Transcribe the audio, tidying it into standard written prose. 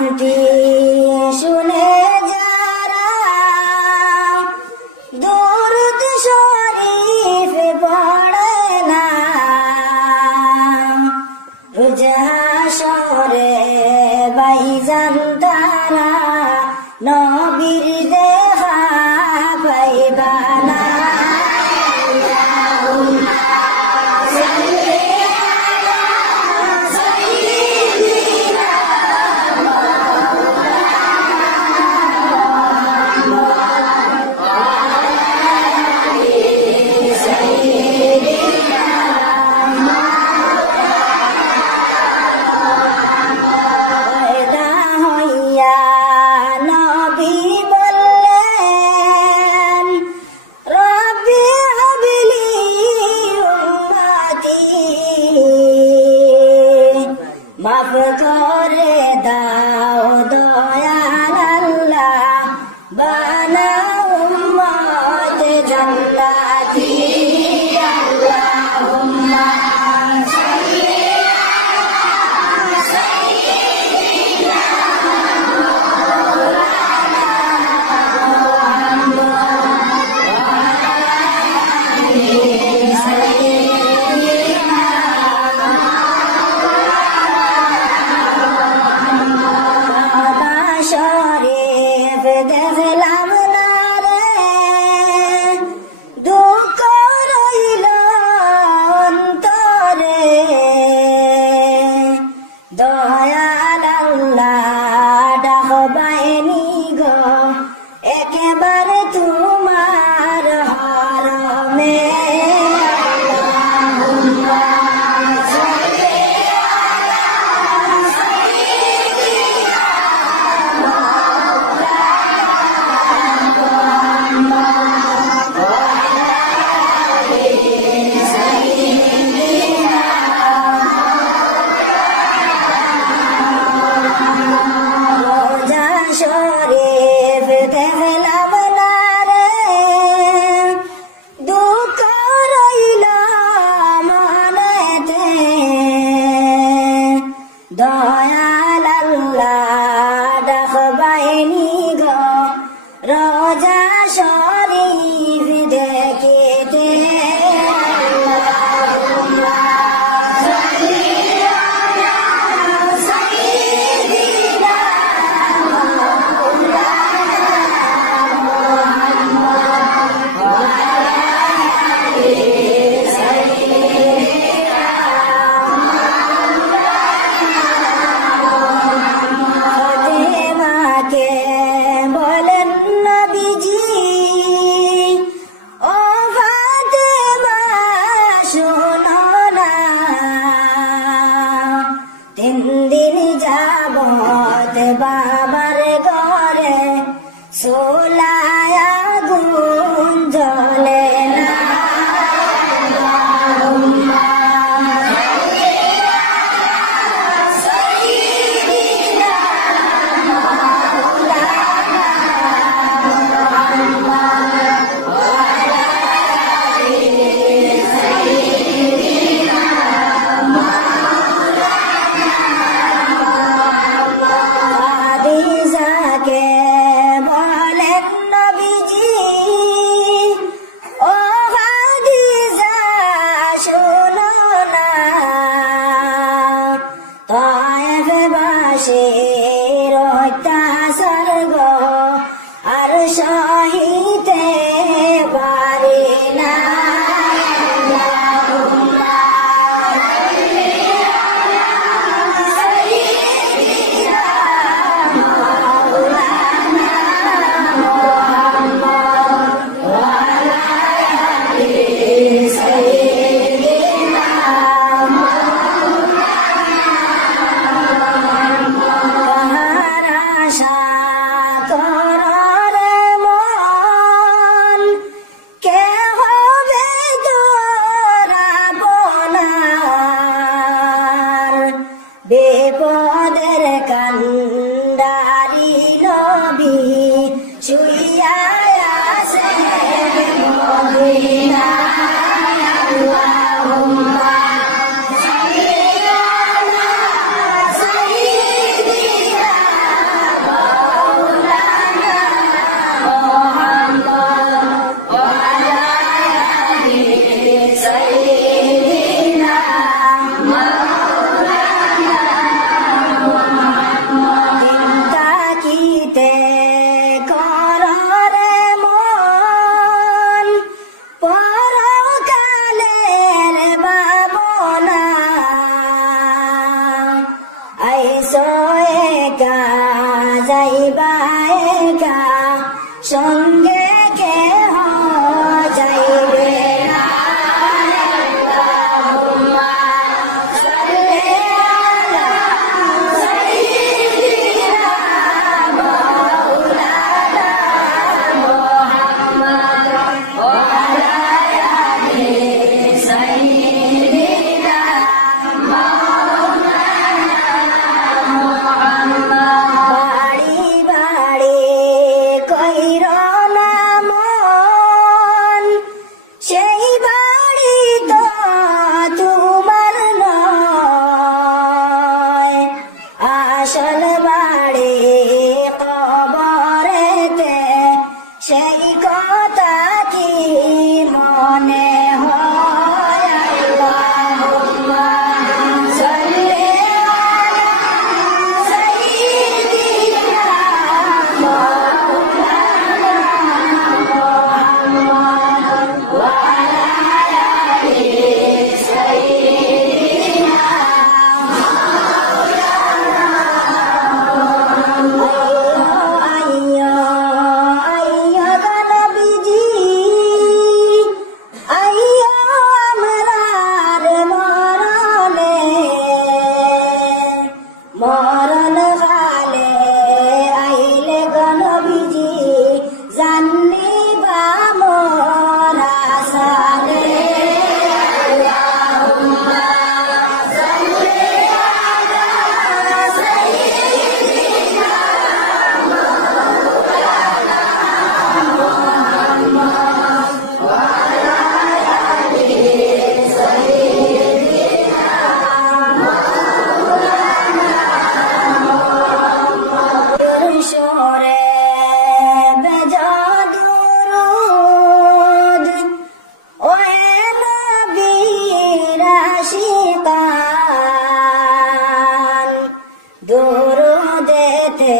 নামটি শুনে যারা দুরূদ শরীফ পড়ে না, রোজ হাশরে ভাইজান তারা নবীর দেখা পাইবা না। মাফ করে দাও দয়াল আল্লাহ, বানাও উম্মত জান্নাতি। আল্লাহুম্মা সাল্লি আলা সাইয়্যিদিনা মাওলানা মুহাম্মদ ওয়া আলি সাইয়্যিদিনা শরীফ দেখলাম না রে, দুঃখ রইল অন্তরে, দয়াল আল্লাহ ডাকবায়নি গো একেবারে তোমার হরমে। আল্লাহুম্মা সাল্লি আলা সাইয়্যিদিনা শরীফ দেখলাম না রে, দুঃখ রইল মনেতে, দয়াল আল্লাহ ডাকবায়নি গো রোজা শরীফ দেখিতে। আল্লাহুম্মা সাল্লি আলা সাইয়্যিদিনা ফাতেমাকে বলেন নবীজি, ও ফাতেমা শোনো না, 3 দিন যাবত বাবার ঘরে চুলায় আগুন জ্বলে না। আল্লাহুম্মা সাল্লি আলা সাইয়্যিদিনা মাওলানা মুহাম্মদ ওয়া আলি সাইয়্যিদিনা খাদিজাকে বলেন নবীজি, ও খাদিজা শোনো না, তায়েফবাসীর অত্যাচার গো আর সহিতে পারি না। আল্লাহুম্মা সাল্লি আলা সাইয়্যিদিনা মাওলানা মুহাম্মদ ওয়া আলি সাইয়্যিদিনা মাওলানা একা যাইবা একা সঙ্গে কেহ যাইবে না আল্লাহুম্মা সাল্লি আলা সাইয়্যিদিনা মাওলানা মুহাম্মদ ওয়া আলা আলি সাইয়্যিদিনা বাড়ি বাড়ি কইর না মন সেই বাড়ি তো তোমার নয় আসল বাড়ি কবরেতে সেই কথা কি মনে হয় আল্লাহুম্মা সাল্লি আলা সাইয়্যিদিনা মাওলানা মুহাম্মদ ওয়া আলা আলি সাইয়্যিদিনা আইয়ো আইয়ো নবীজি আইয়ো আমরার মরণে মরণ কালে আইলে নবীজি জানিবা মোর আশারে আল্লাহুম্মা সাল্লি আলা সাইয়্যিদিনা মাওলানা মুহাম্মদ ওয়া আলা আলি সাইয়্যিদিনা সরে বেজাদুরুদ ওহে নবীর আশিকান দুরুদেতে